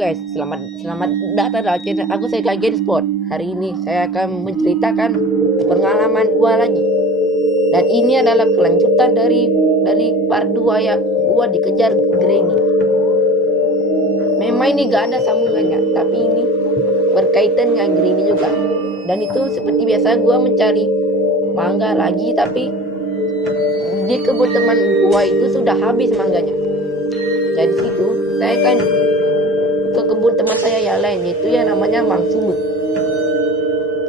guys, selamat datang dalam channel aku, saya Kak Sport. Hari ini saya akan menceritakan pengalaman gua lagi. Dan ini adalah kelanjutan dari part 2 yang gua dikejar Granny. Memang ini gak ada sambungannya, tapi ini berkaitan dengan Granny juga. Dan itu seperti biasa gua mencari mangga lagi, tapi di kebun teman gua itu sudah habis mangganya. Jadi situ saya akan ke kebun teman saya yang lain, yaitu yang namanya Mang Sumut,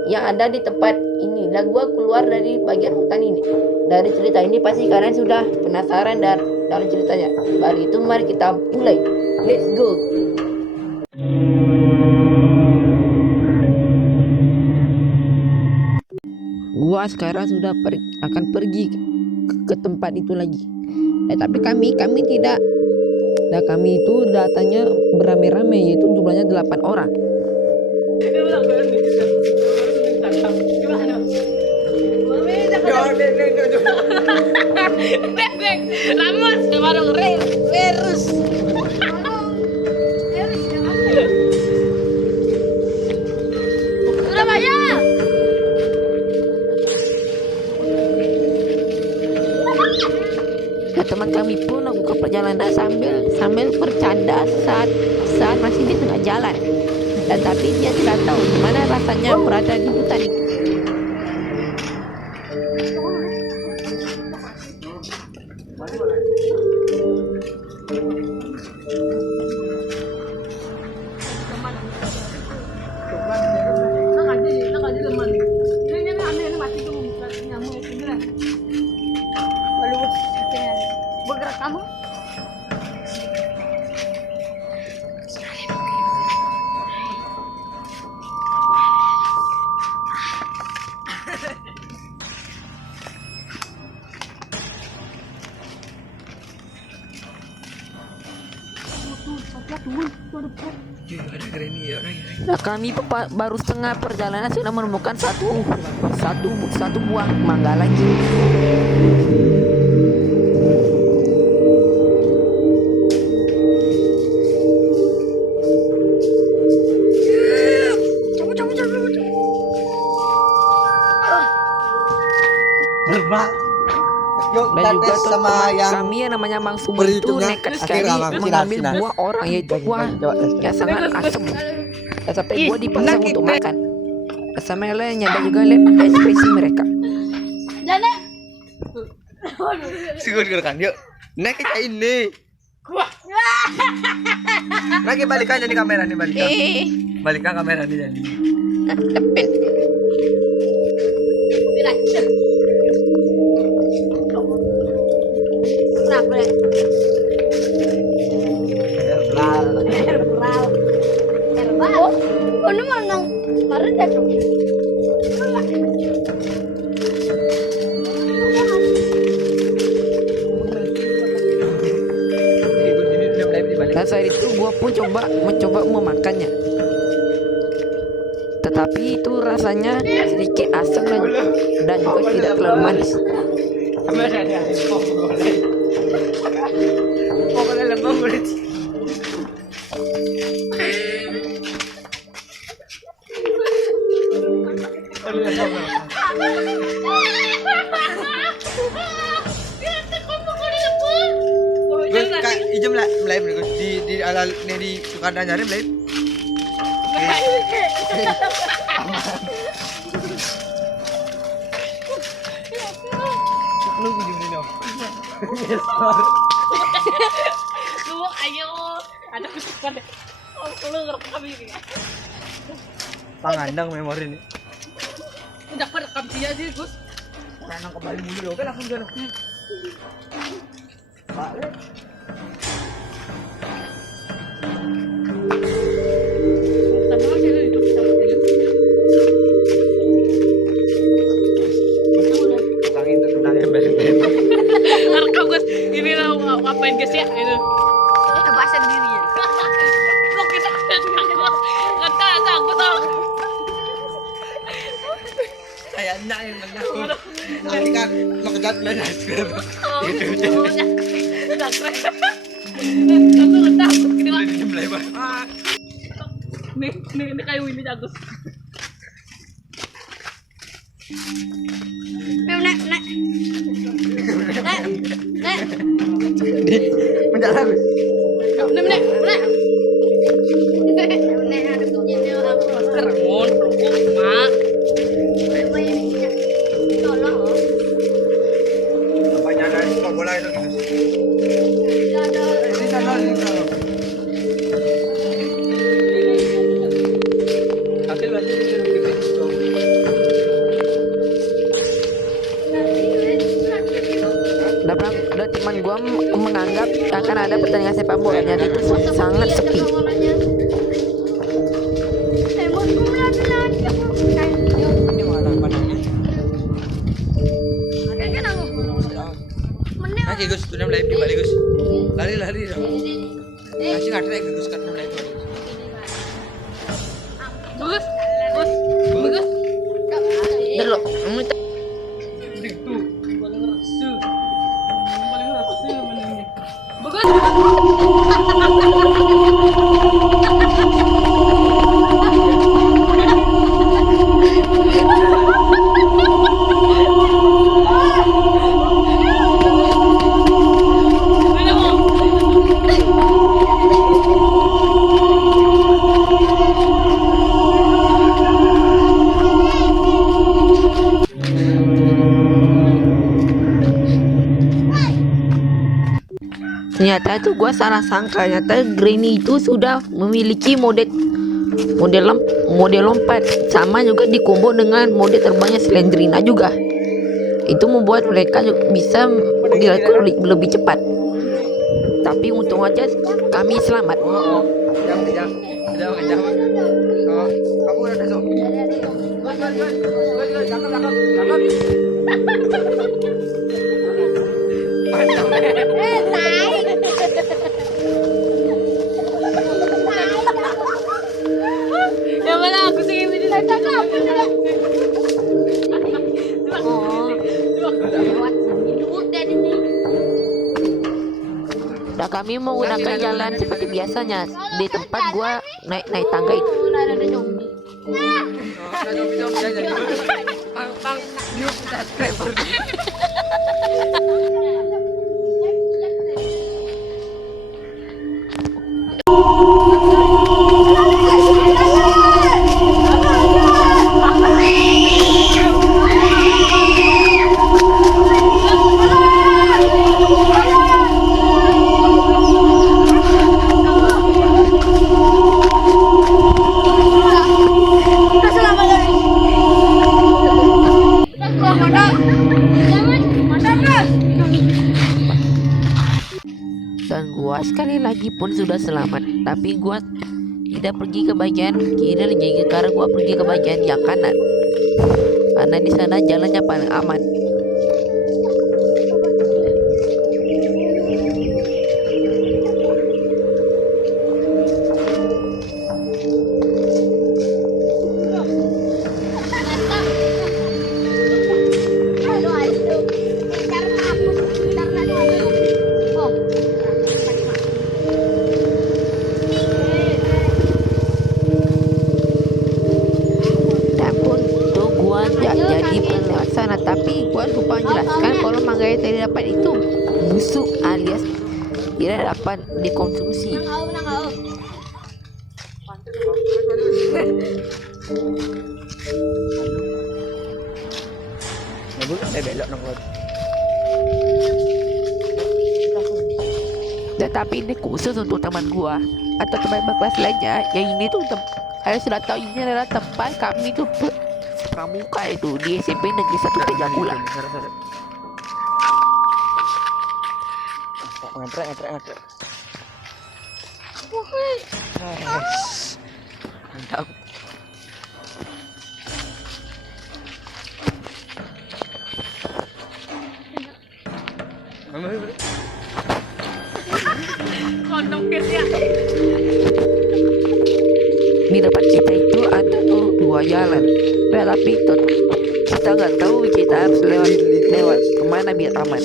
yang ada di tempat ini. Dan gua keluar dari bagian hutan ini. Dari cerita ini pasti kalian sudah penasaran dalam ceritanya. Baru itu mari kita mulai. Let's go. Gua sekarang sudah akan pergi ke tempat itu lagi. Tapi kami tidak. Dan kami itu datanya beramai-ramai, yaitu jumlahnya 8 orang. Teman kami pun melakukan perjalanan sambil bercanda saat masih di tengah jalan. Dan tapi dia tidak tahu gimana rasanya berada di hutan itu. Kamu? Nah, kami baru setengah perjalanan sudah menemukan satu buah mangga lagi. Dan juga sama yang kami yang namanya Mang Sumut itu nekat sekali mengambil buah orang, yaitu buah yang sangat asam. Dan sampai buah dipasang untuk makan. Sama yang lainnya, dan juga lihat ekspresi mereka. Jana. Sigur kan yuk. Nek kayak ini. Lagi balikan jadi kamera nih, balikan. Balikan kamera nih jadi. Tepin. Ano man nang marada to? Dan saat itu gua pun mencoba memakannya. Tetapi itu rasanya sedikit asam dan juga tidak terlalu manis. Kak ijem lah live di ala di Sukada nyari live. Lu video ini dong. Lu ayo, ada kesukaan deh. Oh, lu ngerekam ini. Pangandang memori ini. Udah rekam dia sih, Gus. Nang kembali mulu loh, kan langsung jalan. Balik. Rekam Gus, ini lah ngapain guys ya itu. Bahasa dirinya. Lo kita kata aku tahu. Kayaknya yang menyaku. Nanti kan lo kejat lah ya. Itu. Aku takut gini lah. Mulai Nih kayu ini Agus. Nek. Mendalam. Nek. Seremon, rokok, mak. Bapaknya ada di sepak bola itu. Ini sana. Hasil Dan teman gua menganggap akan ada pertandingan sepak bola, jadi itu sangat sepi. Ini mana panahnya? Oke Gus, sudah mulai balik Gus. Lari. Masih nggak ada Gus kan mulai. Bagus. Dulu, ternyata itu gua salah sangka, ternyata Granny itu sudah memiliki model lompat, sama juga dikombo dengan mode terbangnya Slendrina juga. Itu membuat mereka bisa dilakukan lebih cepat. Tapi untung aja kami selamat. Jangan. Oh, kamu udah masuk. Yang mana aku sih ini Nah, kami menggunakan jalan seperti biasanya. Di tempat gua naik tangga itu. Dan gua sekali lagi pun sudah selamat, tapi gua tidak pergi ke bagian kiri lagi karena gua pergi ke bagian yang kanan, karena di sana jalannya paling aman. Tapi gua lupa menjelaskan kalau mangga yang tadi dapat itu busuk alias tidak dapat dikonsumsi. Tetapi ini khusus untuk teman gua atau teman kelas lainnya. Yang ini tuh kalian sudah tahu, ini adalah tempat kami tuh pramuka itu di SMP Negeri 1 Tejakula. Ngetrek. Mantap. kondom guys ya. Di depan kita itu ada tuh 2 jalan, tapi kita nggak tahu kita harus lewat kemana biar aman.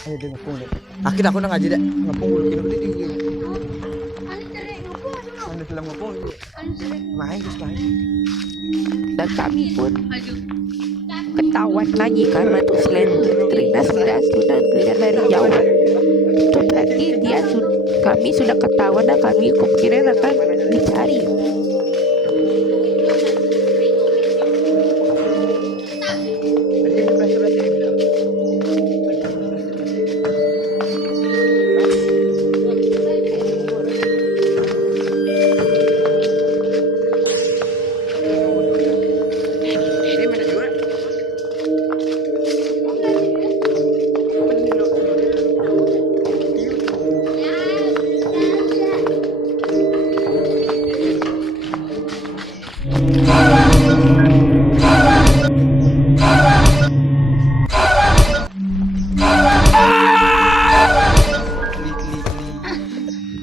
Ayo dia ngepung deh. Akhir aku nak ngaji deh. Ngepung dulu kini beli tinggi. Anda telah ngepung. Main Gus main. Dan kami pun Maju. ketahuan lagi karena tuh Slenderina sudah melihat dari jauh. Itu berarti kami sudah ketahuan dan kami kemungkinan akan dicari.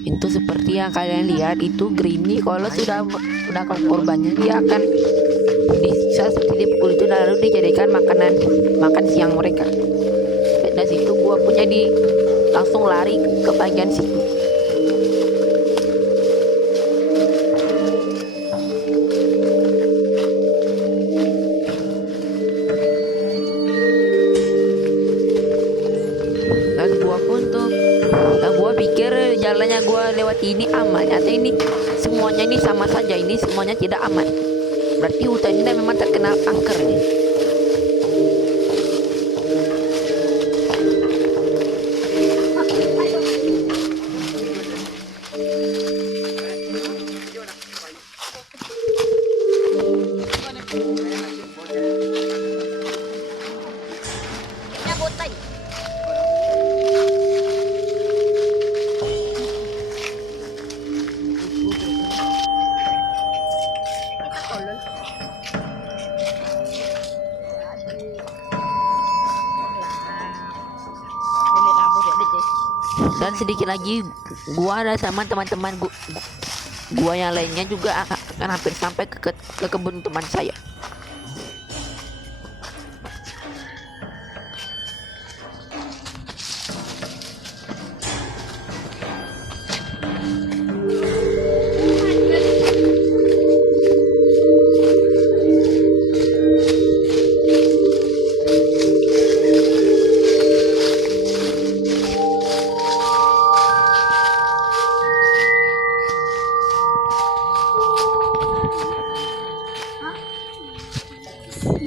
Itu seperti yang kalian lihat, itu Greeny kalau sudah menggunakan korbannya dia akan bisa seperti dipukul itu dan lalu dijadikan makan siang mereka. Dan situ gua pun jadi langsung lari ke bagian situ. Dan gua pikir jalannya gua lewat ini aman, atau ini semuanya ini sama saja, ini semuanya tidak aman. Berarti hutan ini memang terkenal angker nih. Dan sedikit lagi gua ada sama teman-teman gua yang lainnya juga akan hampir sampai ke kebun teman saya.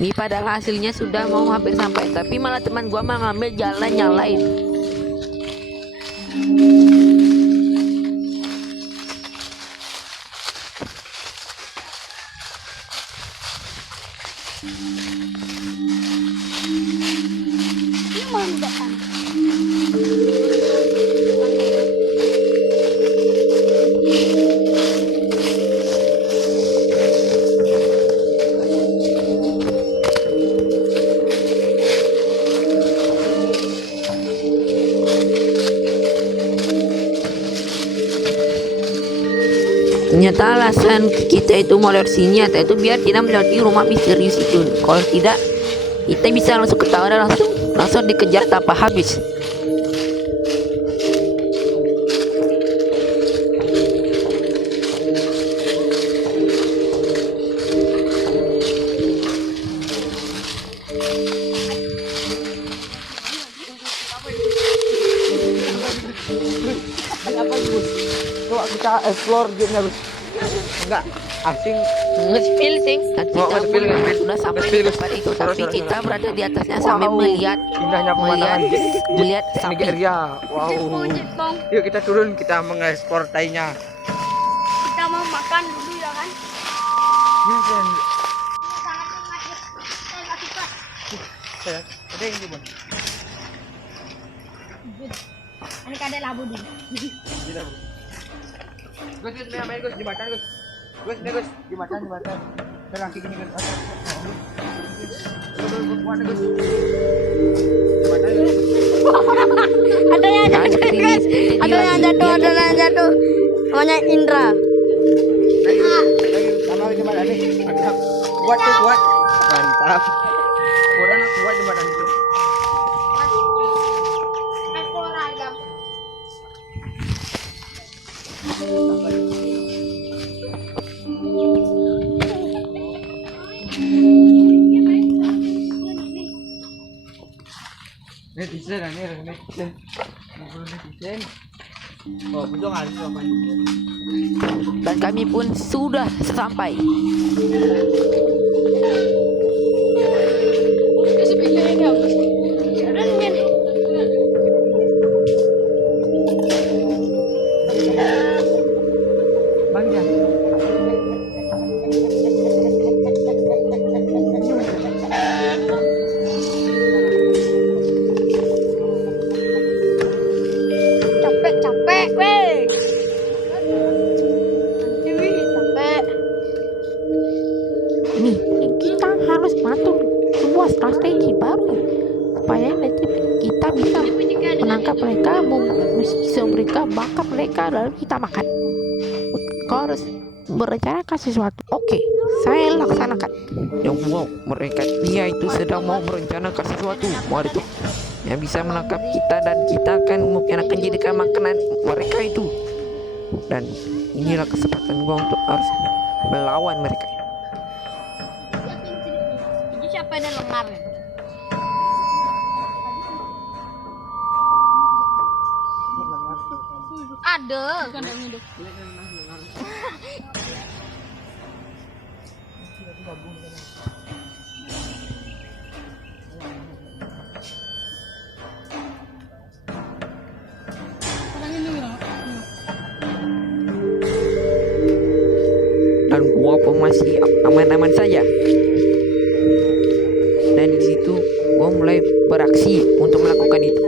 Ini padahal hasilnya sudah mau hampir sampai, tapi malah teman gua mengambil jalan yang lain. Ternyata alasan kita itu mau lewat sini itu biar kita melewati rumah misterius itu. Kalau tidak, kita bisa langsung ketahuan dan langsung dikejar tanpa habis. Coba kita explore game-nya Gus. Enggak asing. Nge-spill sih. Dan kita Oh, nge-spill, pun nge-spill. sudah sampai Nge-spill, di Gus. tempat itu, Terus, tapi terus, kita terus. berada di atasnya sampai Wow. melihat Indahnya pemandangan melihat sapi. Nigeria. Wow. Yuk kita turun, kita mengeksplor tainya. Kita mau makan dulu ya kan? Ya, kan. Saya, ada yang di bawah. Ini kada labu dulu. Tidak, Gus. Gus, main Gus, jembatan Gus. Gus, ini Gus, jembatan. Terang gini Gus. Kuat Gus. Jembatan Gus. Ada yang jatuh, guys. Ada yang jatuh. Namanya Indra. Lagi sama jembatan nih. Mantap. Kuat. Mantap. Kurang kuat jembatan itu. Netizen ini netizen. Ngobrol netizen. Oh, bujang hari apa ini? Dan kami pun sudah sampai. Kasi bigyan niya ako. Ano yan? Bangga. Capek, weh. Dewi, capek. Nih, kita harus mengatur sebuah strategi baru supaya nanti kita bisa menangkap mereka, menyiksa mereka, bakar mereka, lalu kita makan. Kau harus merencanakan sesuatu. Oke, saya laksanakan. Ya wow, dia itu sedang mau merencanakan sesuatu. Wah itu yang bisa menangkap kita dan kita mungkin akan jadikan makanan mereka itu. Dan inilah kesempatan gua untuk harus melawan mereka. Ini siapa ada lengar ya? Ada. Bukan yang hidup. Dan gua pun masih aman-aman saja. Dan di situ gua mulai beraksi untuk melakukan itu.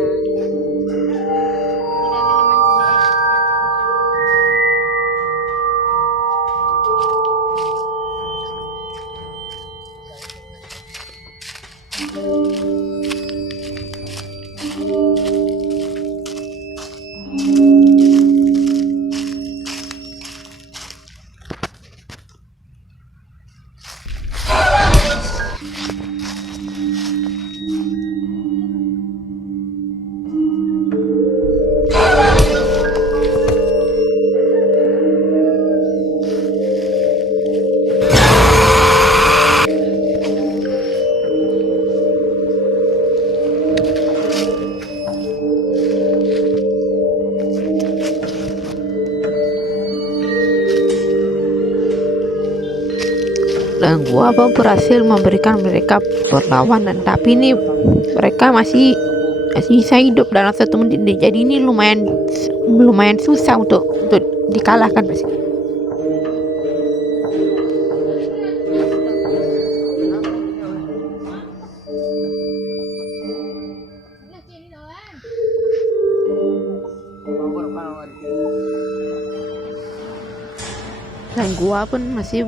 Dan gua berhasil memberikan mereka perlawanan, tapi ini mereka masih bisa hidup dalam 1 menit. Jadi ini lumayan susah untuk dikalahkan pasti. Dan gua pun masih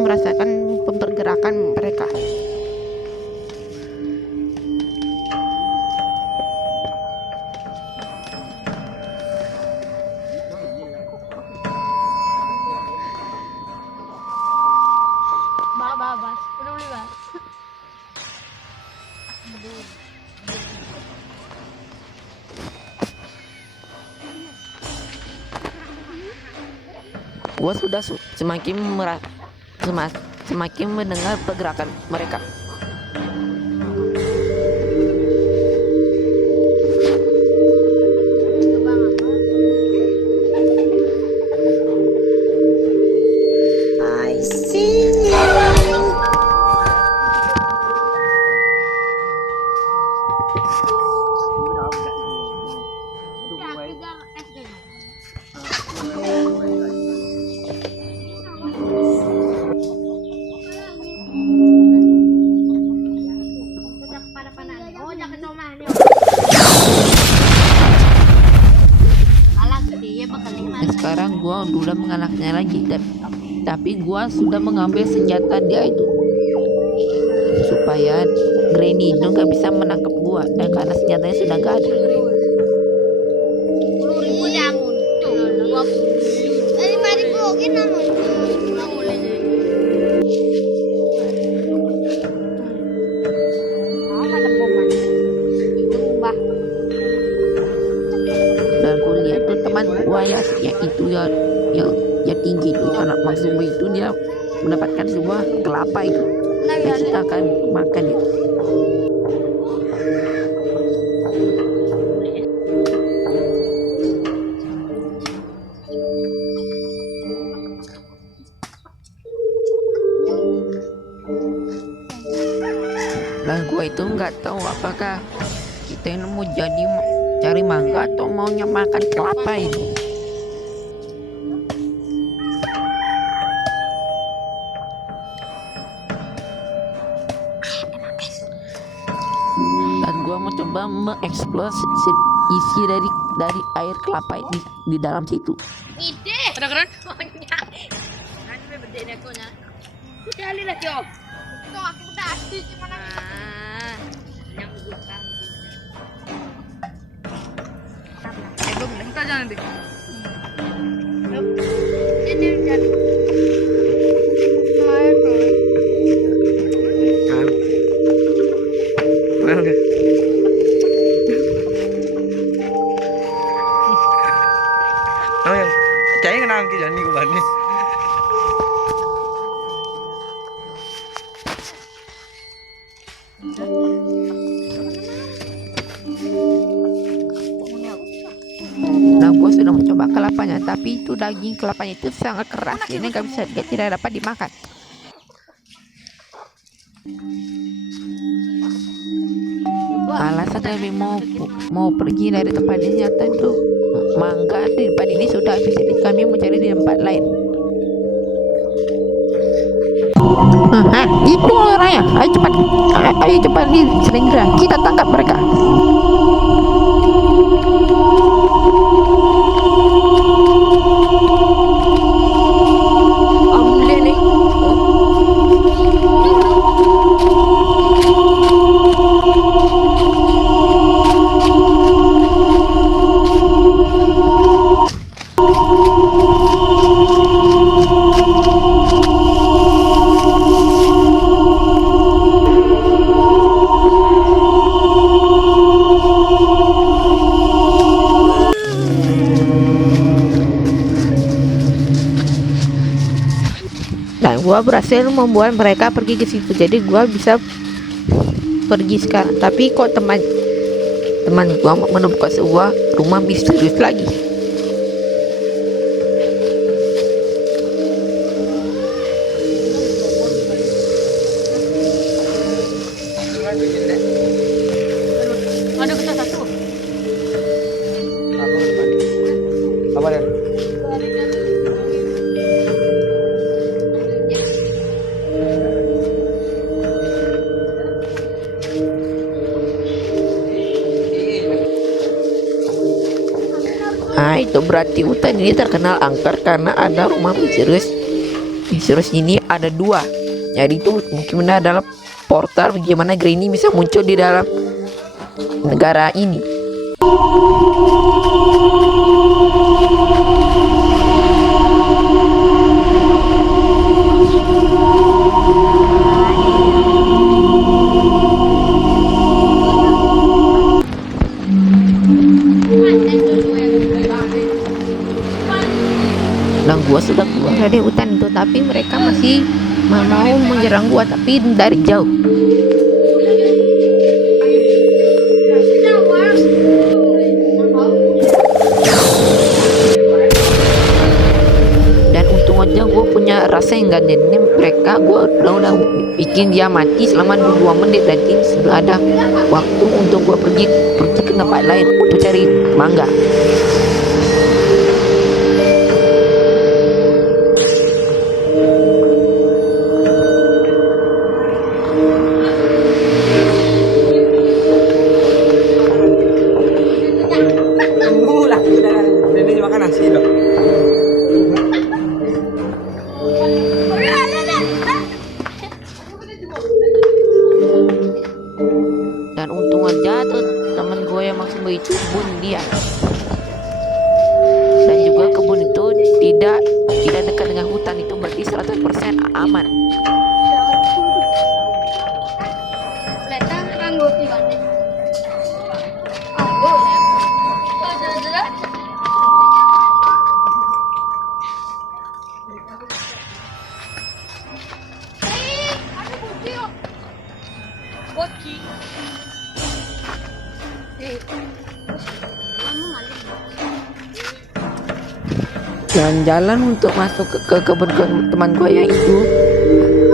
merasakan pergerakan mereka. Bas. Udah beli bas. Gua sudah semakin mendengar pergerakan mereka. Dan sekarang gua udah mengalahkannya lagi, tapi gua sudah mengambil senjata dia itu supaya Granny itu nggak bisa menangkap gua, dan karena senjatanya sudah nggak ada. 10.000 dah muncul. 5.000 kita muncul. Ada poman. Itu mbah. Dan kuliah tuh teman gua buaya yang itu ya tinggi itu anak maksudnya itu dia mendapatkan sebuah kelapa itu. Dan kita akan makan itu. Dan gua itu nggak tahu apakah kita ini mau jadi cari mangga atau maunya makan kelapa itu. Dan gua mau coba mengeksplor isi dari air kelapa di dalam situ. Ide. Ada keren? Kan beda aku nya. Kali lah yo. Itu aku udah asli gimana? Yang bukan. Belum kita jangan deh. Ini jadi. Oh yang cahaya kenang ki jani ko bani. Nah, gua sudah mencoba kelapanya, tapi itu daging kelapanya itu sangat keras, ini tidak dapat dimakan. Alasan kami mau pergi dari tempat ini nyata itu mangga di tempat ini sudah habis, jadi kami mencari di tempat lain. Itu orangnya, ayo cepat nih Selendra, kita tangkap mereka. Dan gua berhasil membuat mereka pergi ke situ, jadi gua bisa pergi sekarang. Tapi kok teman gua menemukan sebuah rumah misterius lagi. Ada kita satu. Apa dia? Nah, itu berarti hutan ini terkenal angker karena ada rumah misterius. Misterius ini ada dua. Jadi itu mungkin adalah portal bagaimana Granny bisa muncul di dalam negara ini. Dan gua sudah keluar dari hutan itu, tapi mereka masih mau menyerang gua, tapi dari jauh. Dan untung aja gua punya rasa yang gak ini mereka, gua udah bikin dia mati selama 2 menit, dan ini sudah ada waktu untuk gua pergi ke tempat lain untuk cari mangga. Dan untung aja tuh temen gue yang maksud itu bunuh dia. Dan juga kebun itu tidak dekat dengan hutan, itu berarti 100% aman. Dan jalan untuk masuk ke kebun teman gue yang itu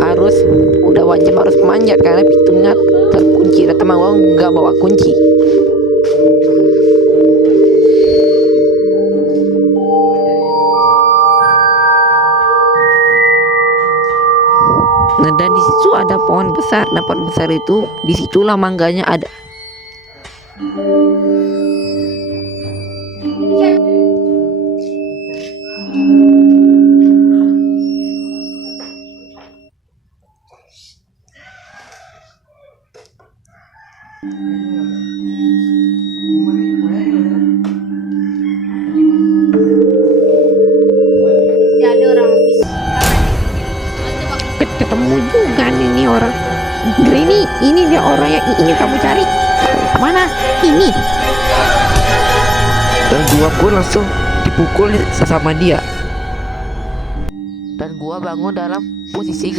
harus udah wajib harus manjat karena pintunya terkunci dan teman gue nggak bawa kunci. Nah, dan di situ ada pohon besar. Nah, pohon besar itu disitulah mangganya ada. Ketemu juga nih ini orang. Ini dia orang yang ingin kamu cari. Mana? Ini. Dan gua pun langsung dipukul sama dia. Dan gua bangun dalam posisi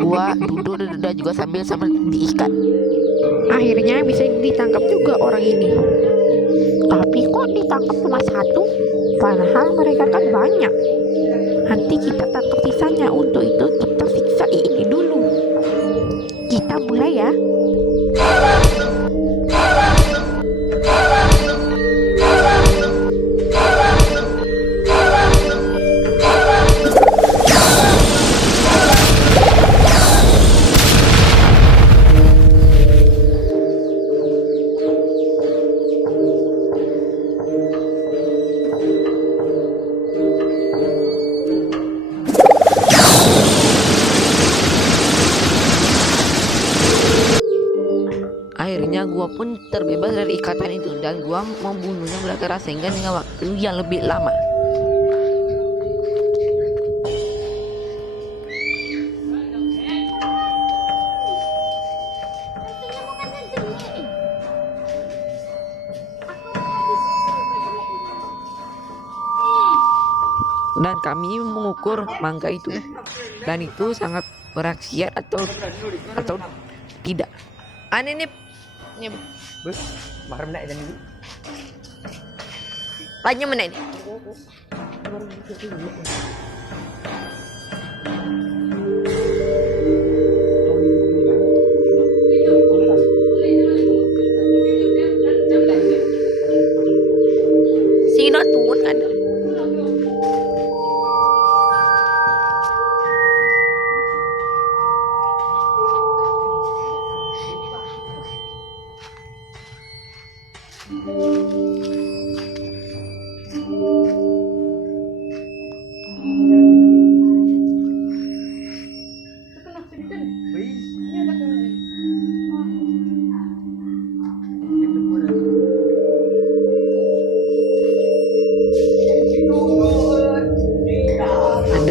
gua duduk dan juga sambil diikat. Akhirnya bisa ditangkap juga orang ini. Tapi kok ditangkap cuma satu? Padahal mereka kan banyak. Nanti kita tangkap sisanya. Untuk itu kita siksa ini dulu. Kita mulai ya. Akhirnya gua pun terbebas dari ikatan itu dan gua membunuhnya belakang sehingga dengan waktu yang lebih lama. Dan kami mengukur mangga itu, dan itu sangat berakhir atau tidak. Aneh nih Bus, mahram nak dan ibu. tanya mana ini? Sino tuun kan?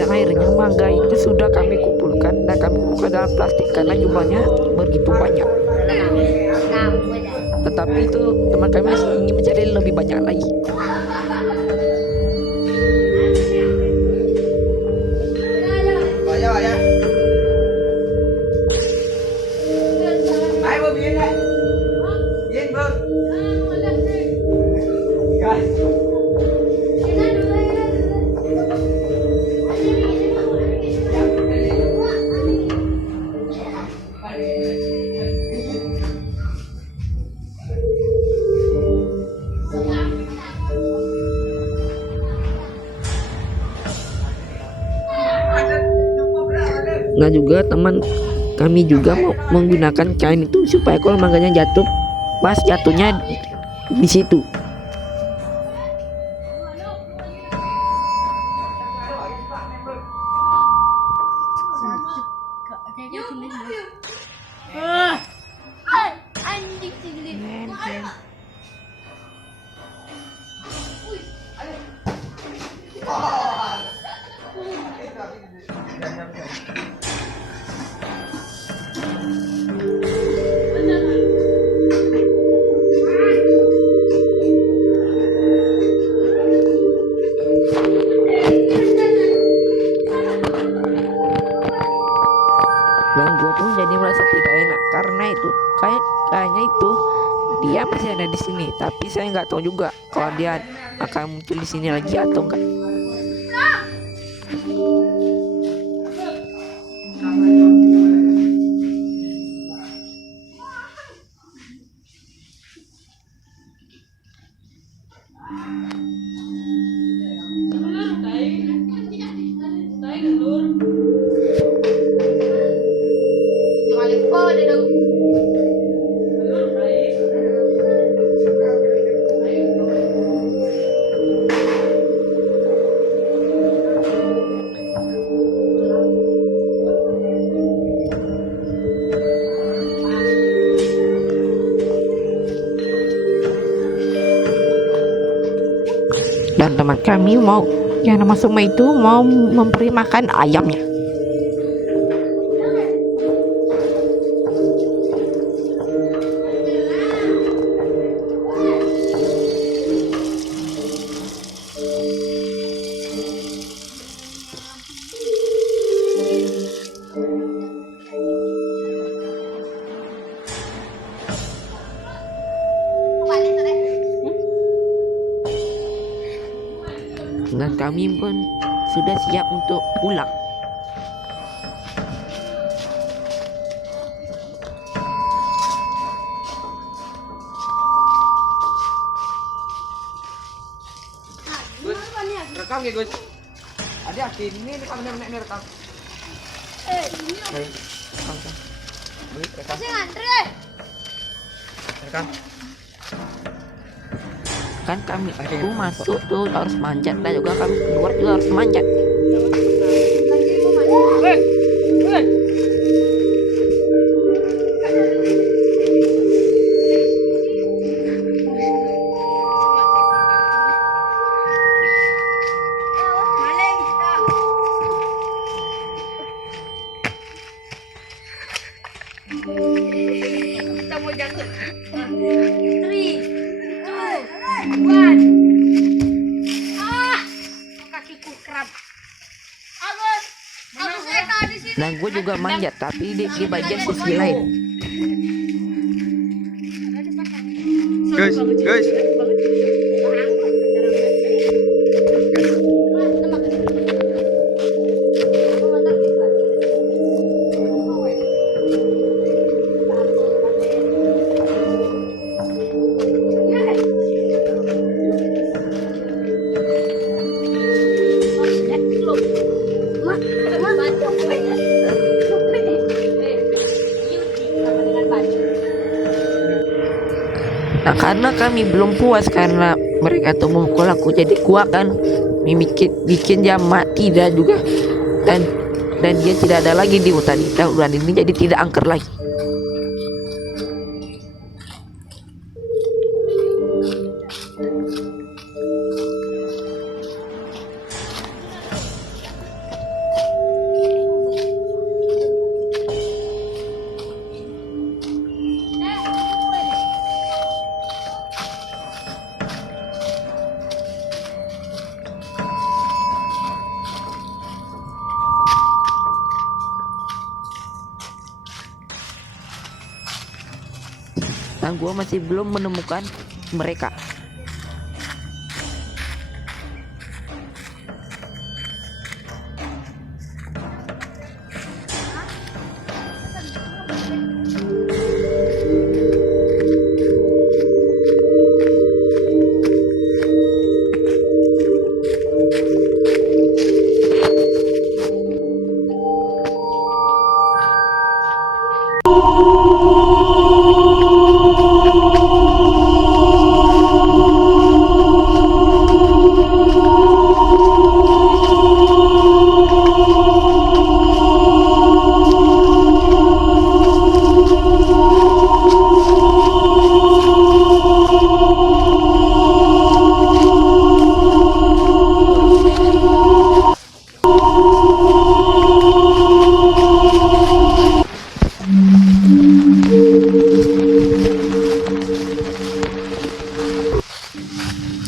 Akhirnya mangga itu sudah kami kumpulkan dan kami kumpulkan dalam plastik karena jumlahnya begitu banyak. Tetapi itu teman kami masih ingin mencari lebih banyak lagi. Nah juga teman kami juga mau menggunakan kain itu supaya kalau mangganya jatuh pas jatuhnya di situ. dia masih ada di sini, tapi saya nggak tahu juga kalau dia akan muncul di sini lagi atau enggak. Dan teman kami yang nama Suma itu mau memberi makan ayamnya. Dan kami pun sudah siap untuk pulang. Gus, rekam ya Gus. Ada ini rekam ini rekam. Rekam. Rekam. Kan kami itu masuk tuh harus manjat, dan juga kami keluar juga harus manjat. Kita mau jatuh. 3, 2, 1. Kakiku kram. Agus Eka di sini. Dan gue juga manjat, tapi di bagian sisi lain. Gus. Nah, karena kami belum puas karena mereka tuh memukul aku, jadi gua kan bikin dia mati dan juga dan dia tidak ada lagi di hutan ini, jadi tidak angker lagi. Dan gua masih belum menemukan mereka.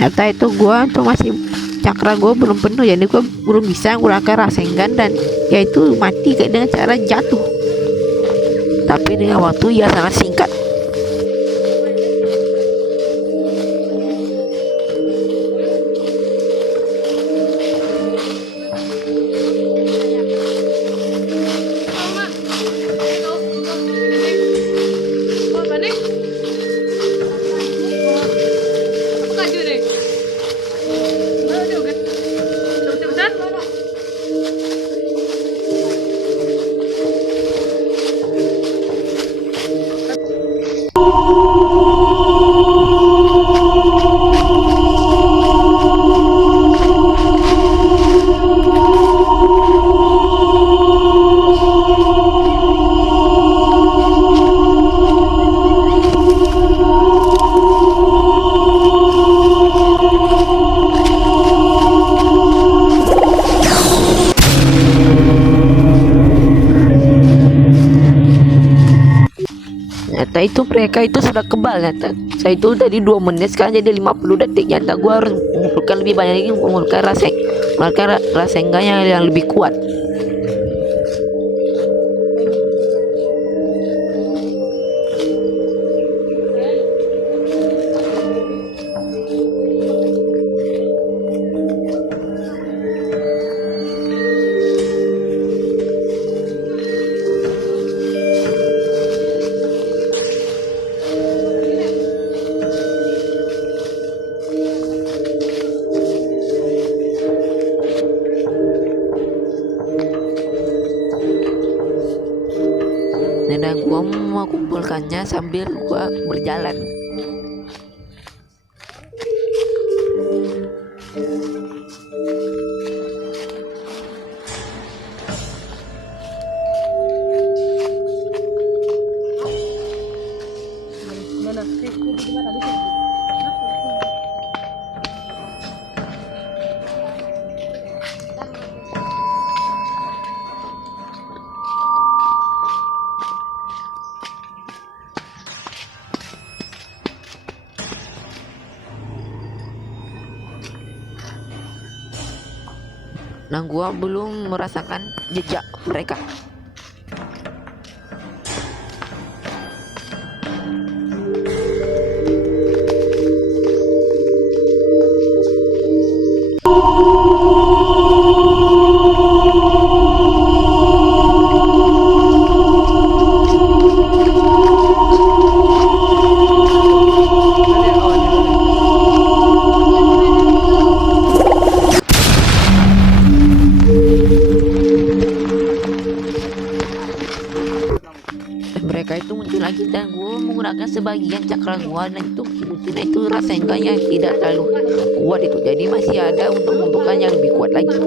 Ternyata itu gua tuh masih cakra gua belum penuh, jadi gua belum bisa menggunakan Rasengan, dan yaitu mati kayak dengan cara jatuh, tapi dengan waktu ya sangat singkat. Nyata itu mereka itu sudah kebal nyata. Saya itu tadi 2 menit sekarang jadi 50 detik. Nyata gua harus mengumpulkan lebih banyak lagi, mengumpulkan Rasengan yang lebih kuat. Dan gua mau kumpulkannya sambil gua berjalan. Nah, gua belum merasakan jejak mereka. Mereka itu muncul lagi dan gue menggunakan sebagian cakra gua, dan itu Kibutina itu rasanya yang tidak terlalu kuat itu, jadi masih ada untuk membuka yang lebih kuat lagi.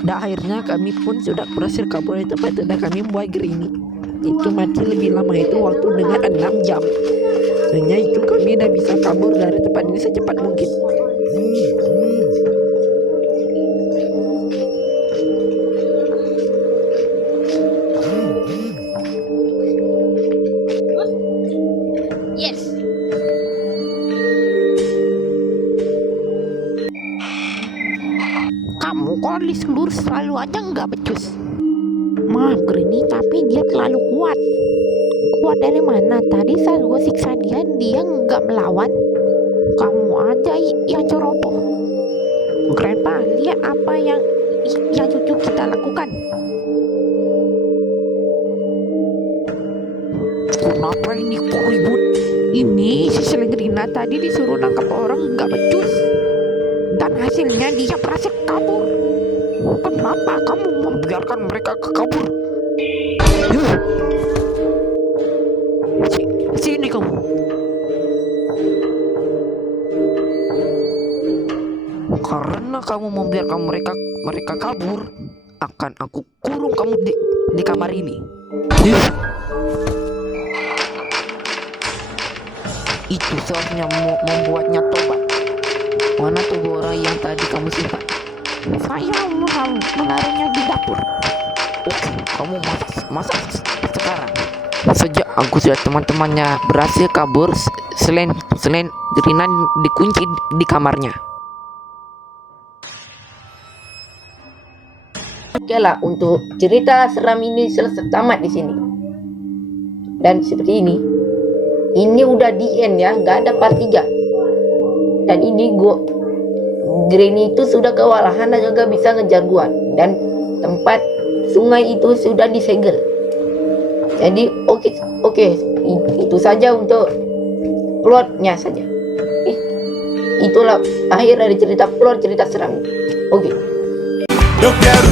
Dan akhirnya kami pun sudah berhasil kabur dari tempat itu, dan kami membuat Granny itu mati lebih lama, itu waktu dengan 6 jam. Hanya itu kami udah bisa kabur dari tempat ini secepat mungkin. Yes. Kamu kalau di seluruh selalu aja nggak becus. Maaf Granny, tapi dia terlalu kuat. Kuat dari mana? Tadi saat gue siksa dia nggak melawan. Kamu aja yang ceroboh. Grandpa, lihat apa yang cucu kita lakukan. Kenapa ini kok ribut? Ini si Selengrina tadi disuruh nangkap orang nggak becus, dan hasilnya dia berhasil kabur. Kenapa kamu membiarkan mereka kabur? Sini kamu. Karena Karena kamu membiarkan mereka kabur, akan aku kurung kamu di kamar ini. Ih. Itu seharusnya membuatnya tobat. Mana tubuh orang yang tadi kamu simpan? Saya menaruhnya di dapur. Oke, kamu masak sekarang. Sejak aku lihat teman-temannya berhasil kabur, selain Rina dikunci di kamarnya. Oke lah, untuk cerita seram ini selesai tamat di sini. Dan seperti ini udah di end ya, nggak ada part 3. Dan ini Granny itu sudah kewalahan dan juga bisa ngejar gua. Dan tempat sungai itu sudah disegel. Jadi oke, itu saja untuk plotnya saja. Itulah akhir dari cerita plot cerita seram. Oke. Eu quero